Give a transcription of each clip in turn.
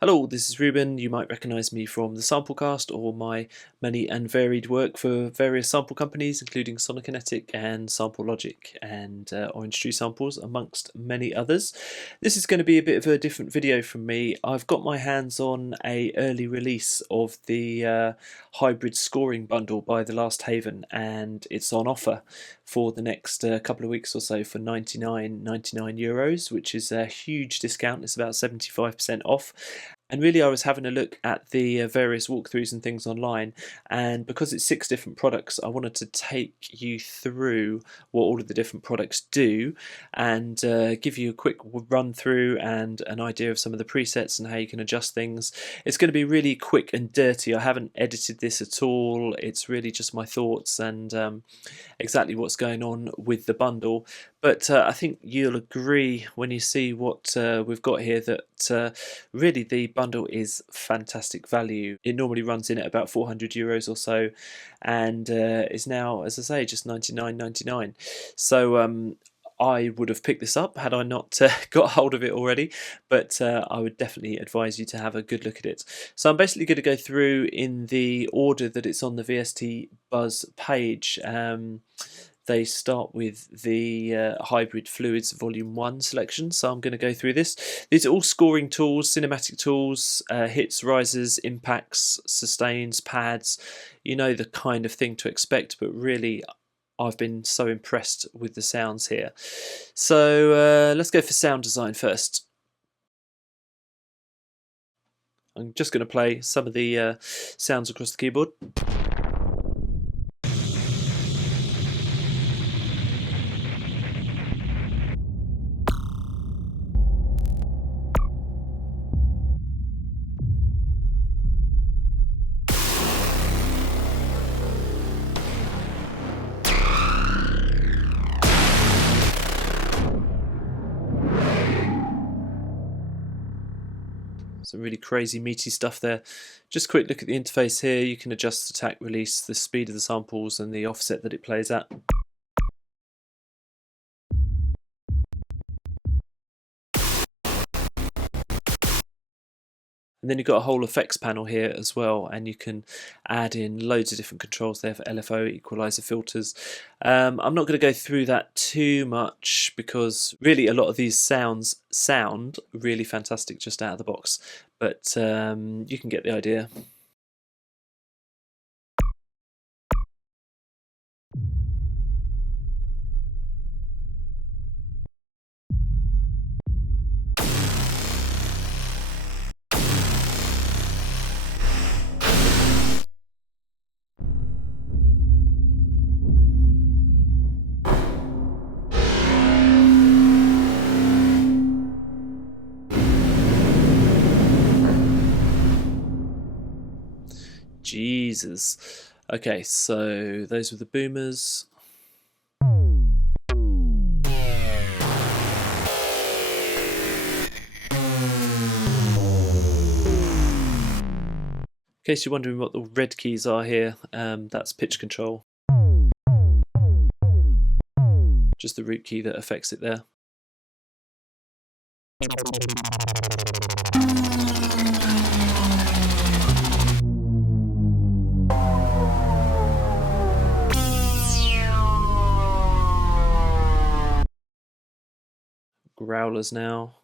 Hello, this is Ruben. You might recognize me from the Samplecast or my many and varied work for various sample companies, including Sonokinetic and Sample Logic and Orange Tree Samples, amongst many others. This is going to be a bit of a different video from me. I've got my hands on a early release of the hybrid scoring bundle by The Last Haven, and it's on offer for the next couple of weeks or so for €99.99, which is a huge discount. It's about 75% off. And really, I was having a look at the various walkthroughs and things online, and because it's 6 different products, I wanted to take you through what all of the different products do and give you a quick run through and an idea of some of the presets and how you can adjust things. It's going to be really quick and dirty. I haven't edited this at all. It's really just my thoughts and exactly what's going on with the bundle. But I think you'll agree when you see what we've got here that really the bundle is fantastic value. It normally runs in at about €400 or so, and is now, as I say, just $99.99. So I would have picked this up had I not got hold of it already, but I would definitely advise you to have a good look at it. So I'm basically going to go through in the order that it's on the VST Buzz page. They start with the Hybrid Fluids Volume 1 selection, so I'm going to go through this. These are all scoring tools, cinematic tools, hits, rises, impacts, sustains, pads. You know the kind of thing to expect, but really I've been so impressed with the sounds here. So let's go for sound design first. I'm just going to play some of the sounds across the keyboard. Some really crazy meaty stuff there. Just a quick look at the interface here. You can adjust the attack, release, the speed of the samples and the offset that it plays at. And then you've got a whole effects panel here as well, and you can add in loads of different controls there for LFO, equalizer, filters. I'm not going to go through that too much because really a lot of these sounds sound really fantastic just out of the box, but you can get the idea. Jesus. Okay, so those were the boomers. In case you're wondering what the red keys are here, that's pitch control. Just the root key that affects it there. Growlers now.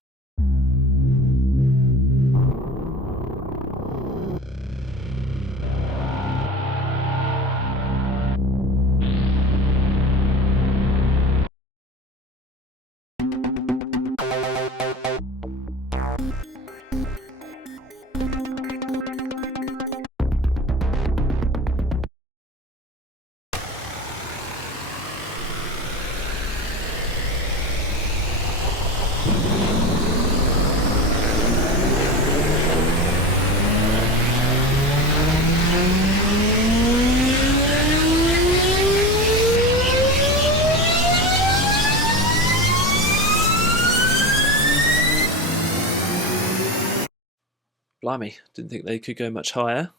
Blimey, didn't think they could go much higher.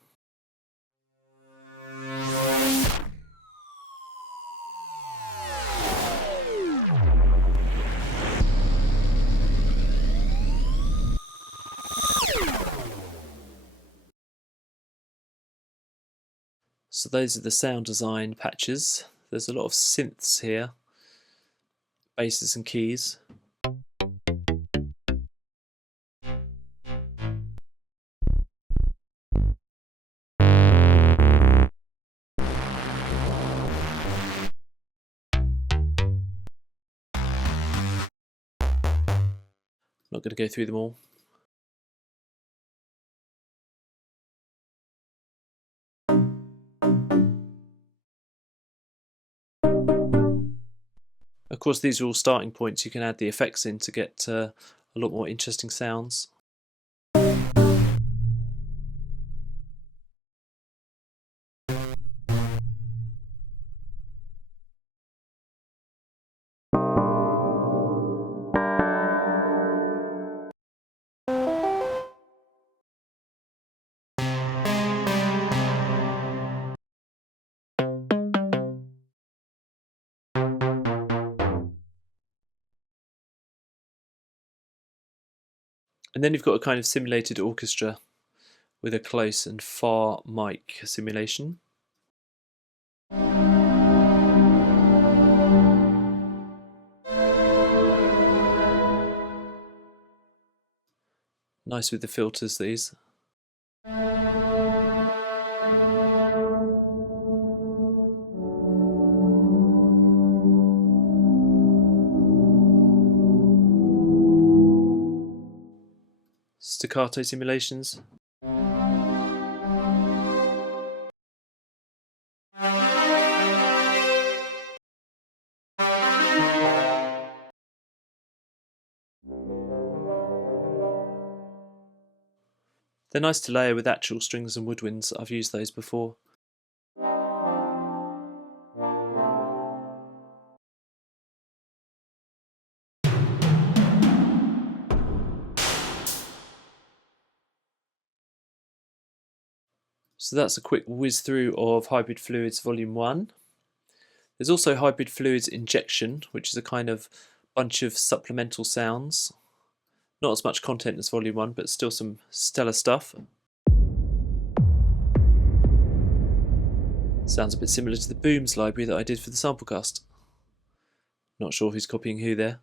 So those are the sound design patches. There's a lot of synths here, basses and keys. Not going to go through them all. Of course, these are all starting points. You can add the effects in to get a lot more interesting sounds. And then you've got a kind of simulated orchestra with a close and far mic simulation. Nice with the filters, these. Staccato simulations. They're nice to layer with actual strings and woodwinds. I've used those before. So that's a quick whiz through of Hybrid Fluids Volume 1. There's also Hybrid Fluids Injection, which is a kind of bunch of supplemental sounds. Not as much content as Volume 1, but still some stellar stuff. Sounds a bit similar to the Booms library that I did for the Samplecast. Not sure who's copying who there.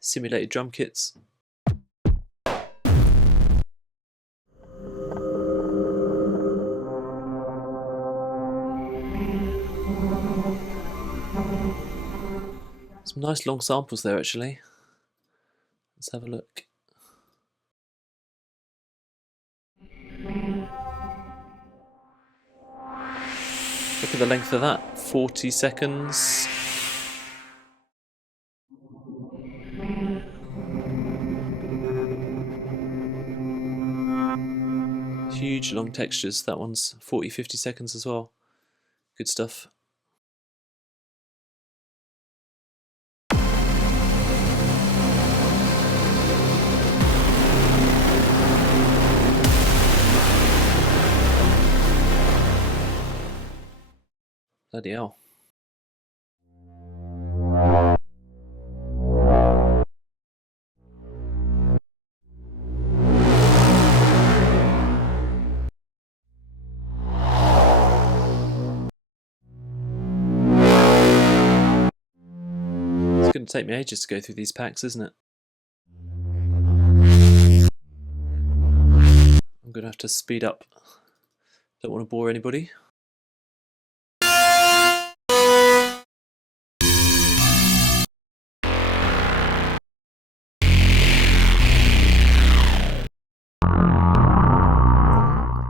Simulated drum kits. Some nice long samples there actually. Let's have a look. Look at the length of that, 40 seconds. Huge long textures, that one's 40-50 seconds as well. Good stuff. Bloody hell. It's going to take me ages to go through these packs, isn't it? I'm going to have to speed up. Don't want to bore anybody.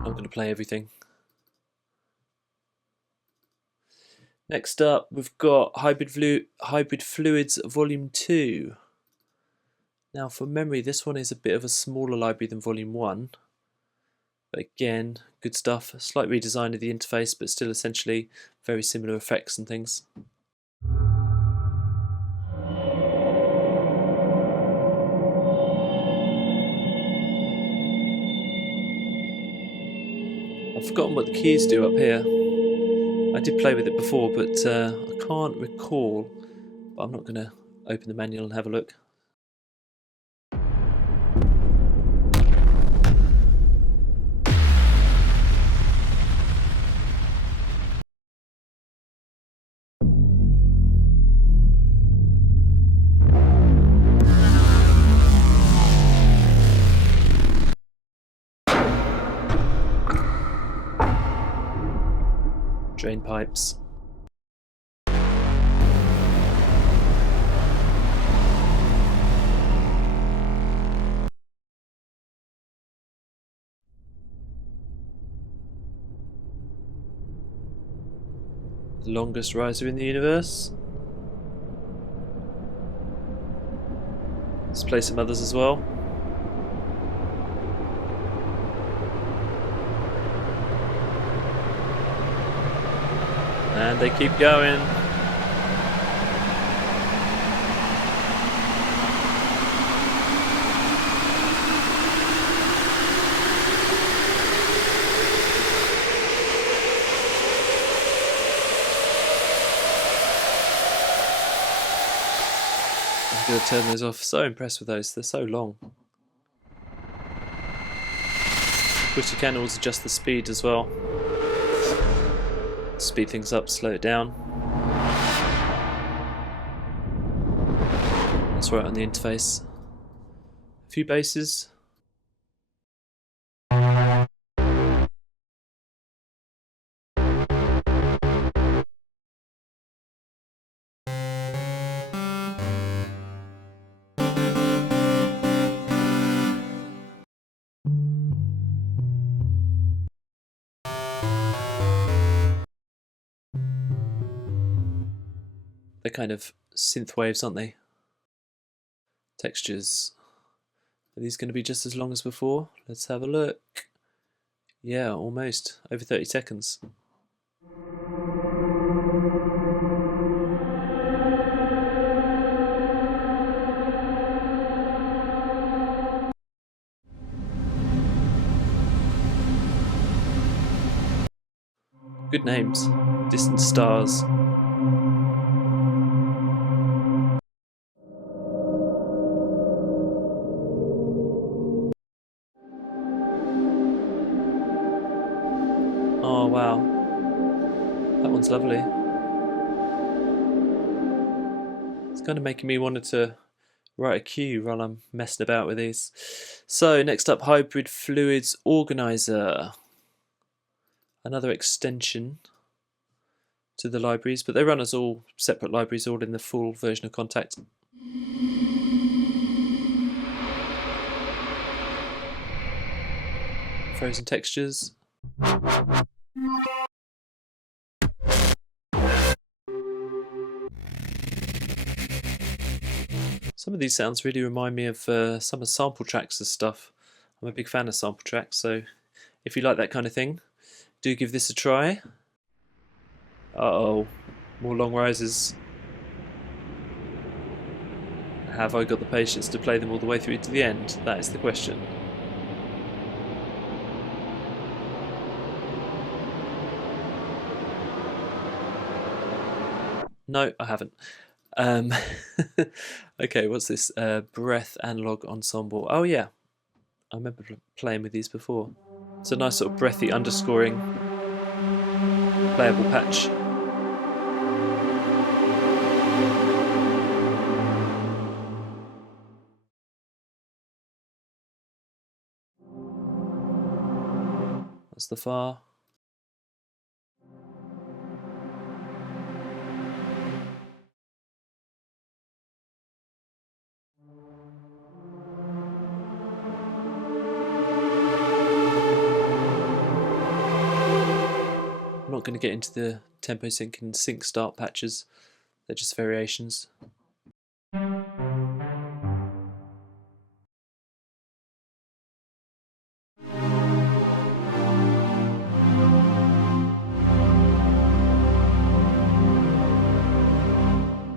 I'm going to play everything. Next up, we've got Hybrid Fluids Volume 2. Now, from memory, this one is a bit of a smaller library than Volume 1. But again, good stuff. Slight redesign of the interface, but still essentially very similar effects and things. I've forgotten what the keys do up here. I did play with it before, but I can't recall. But I'm not going to open the manual and have a look. Drain pipes. The longest riser in the universe. Let's play some others as well. And they keep going. I'm going to turn those off. So impressed with those. They're so long. Which you can always adjust the speed as well. Speed things up, slow it down. That's right on the interface. A few basses. They're kind of synth waves, aren't they? Textures. Are these going to be just as long as before? Let's have a look. Yeah, almost. Over 30 seconds. Good names. Distant Stars. Oh wow, that one's lovely. It's kind of making me want to write a cue while I'm messing about with these. So next up, Hybrid Fluids Organizer. Another extension to the libraries, but they run as all separate libraries, all in the full version of Contact. Frozen textures. Some of these sounds really remind me of some of Sample Tracks' stuff. I'm a big fan of Sample Tracks, so if you like that kind of thing, do give this a try. Uh-oh, more long rises. Have I got the patience to play them all the way through to the end? That is the question. No, I haven't. Okay, what's this? Breath Analog Ensemble. Oh yeah, I remember playing with these before. It's a nice sort of breathy underscoring playable patch. That's the far. I'm not going to get into the tempo sync and sync start patches. They're just variations.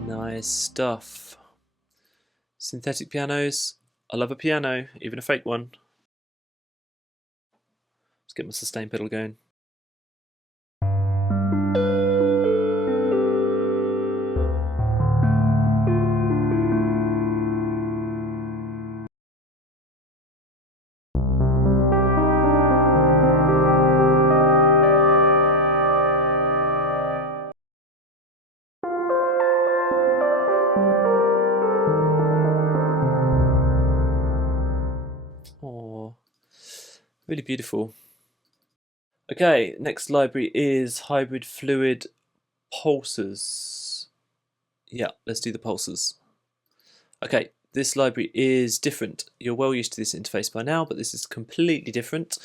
Nice stuff. Synthetic pianos. I love a piano, even a fake one. Let's get my sustain pedal going. Really beautiful. Okay, next library is hybrid fluid pulsars. Yeah, let's do the pulsars. Okay, this library is different. You're well used to this interface by now, but this is completely different.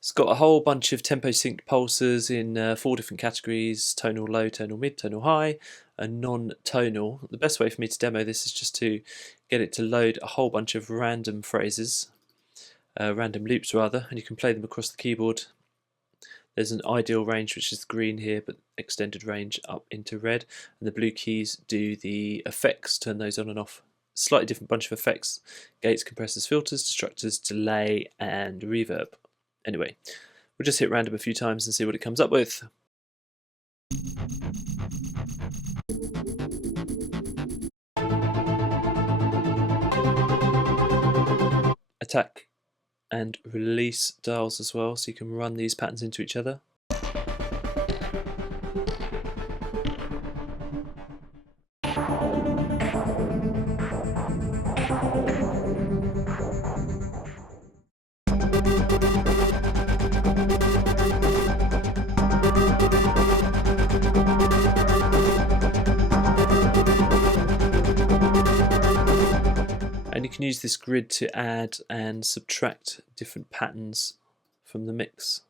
It's got a whole bunch of tempo synced pulsars in 4 different categories: tonal low, tonal mid, tonal high, and non-tonal. The best way for me to demo this is just to get it to load a whole bunch of random phrases, random loops rather, and you can play them across the keyboard. There's an ideal range, which is green here, but extended range up into red, and the blue keys do the effects, turn those on and off. Slightly different bunch of effects: gates, compressors, filters, destructors, delay, and reverb. Anyway, we'll just hit random a few times and see what it comes up with. Attack and release dials as well, so you can run these patterns into each other. And you can use this grid to add and subtract different patterns from the mix.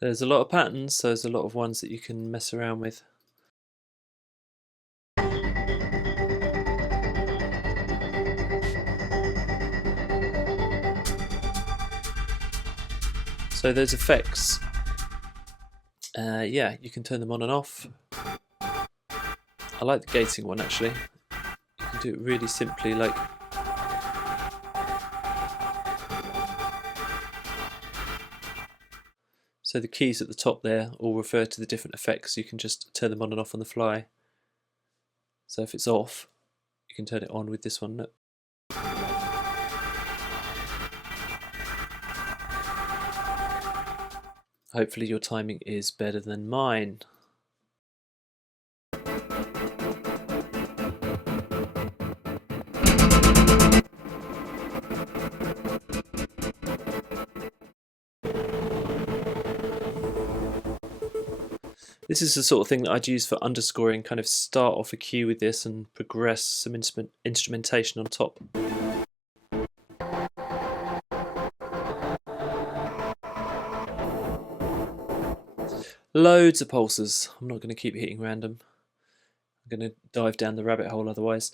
There's a lot of patterns, so there's a lot of ones that you can mess around with. So those effects, yeah, you can turn them on and off. I like the gating one actually. You can do it really simply, like so the keys at the top there all refer to the different effects. You can just turn them on and off on the fly. So if it's off, you can turn it on with this one. Look. Hopefully your timing is better than mine. This is the sort of thing that I'd use for underscoring, kind of start off a cue with this and progress some instrumentation on top. Loads of pulses. I'm not going to keep hitting random. I'm going to dive down the rabbit hole otherwise.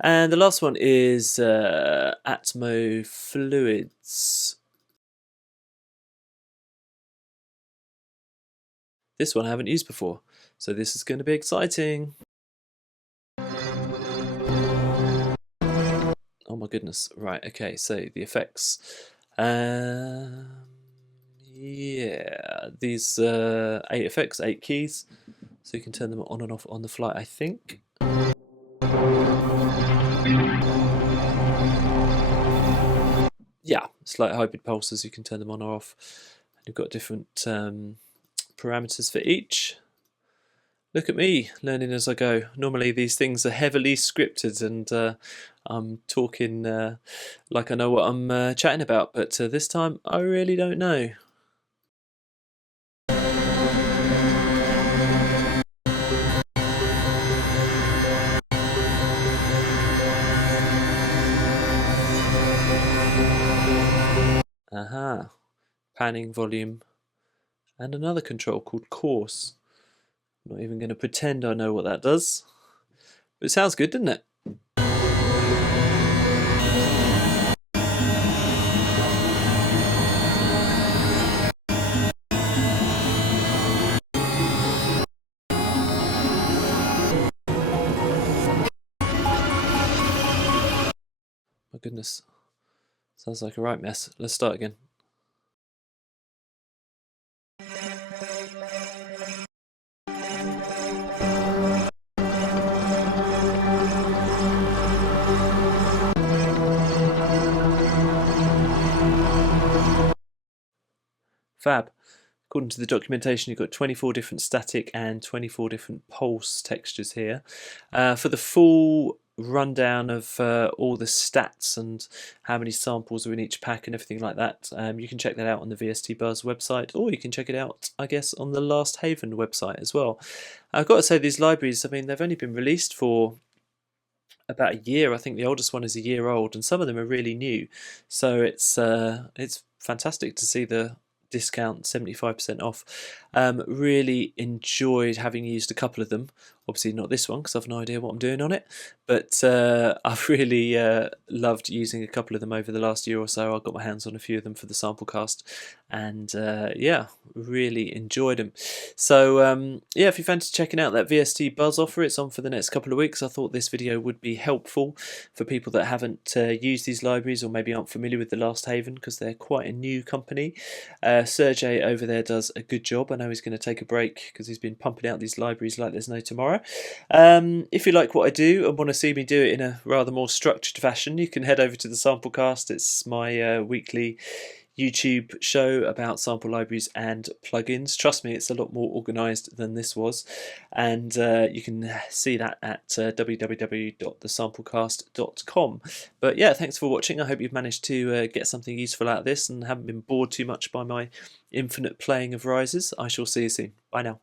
And the last one is Atmo fluids. This one I haven't used before, so this is going to be exciting. Oh my goodness. Right, okay, so the effects. Yeah, these 8 effects, 8 keys, so you can turn them on and off on the fly, I think. Yeah, it's like hybrid pulses, you can turn them on or off. And you've got different parameters for each. Look at me, learning as I go. Normally these things are heavily scripted and I'm talking like I know what I'm chatting about, but this time I really don't know. Aha, panning, volume, and another control called coarse. I'm not even going to pretend I know what that does, but it sounds good, doesn't it? My goodness, sounds like a right mess. Let's start again. Fab. According to the documentation, you've got 24 different static and 24 different pulse textures here. For the full rundown of all the stats and how many samples are in each pack and everything like that, you can check that out on the VST Buzz website, or you can check it out, I guess, on the Last Haven website as well. I've got to say, these libraries, I mean, they've only been released for about a year. I think the oldest one is a year old, and some of them are really new. So it's fantastic to see the discount, 75% off. Really enjoyed having used a couple of them. Obviously not this one because I've no idea what I'm doing on it, but I've really loved using a couple of them over the last year or so. I got my hands on a few of them for the sample cast, and yeah, really enjoyed them. So yeah, if you fancy checking out that VST Buzz offer, it's on for the next couple of weeks. I thought this video would be helpful for people that haven't used these libraries or maybe aren't familiar with the Last Haven, because they're quite a new company. Sergey over there does a good job. I know he's going to take a break because he's been pumping out these libraries like there's no tomorrow. If you like what I do and want to see me do it in a rather more structured fashion, you can head over to the Samplecast. It's my weekly YouTube show about sample libraries and plugins. Trust me, it's a lot more organised than this was, and you can see that at www.thesamplecast.com. But yeah, thanks for watching. I hope you've managed to get something useful out of this and haven't been bored too much by my infinite playing of rises. I shall see you soon. Bye now.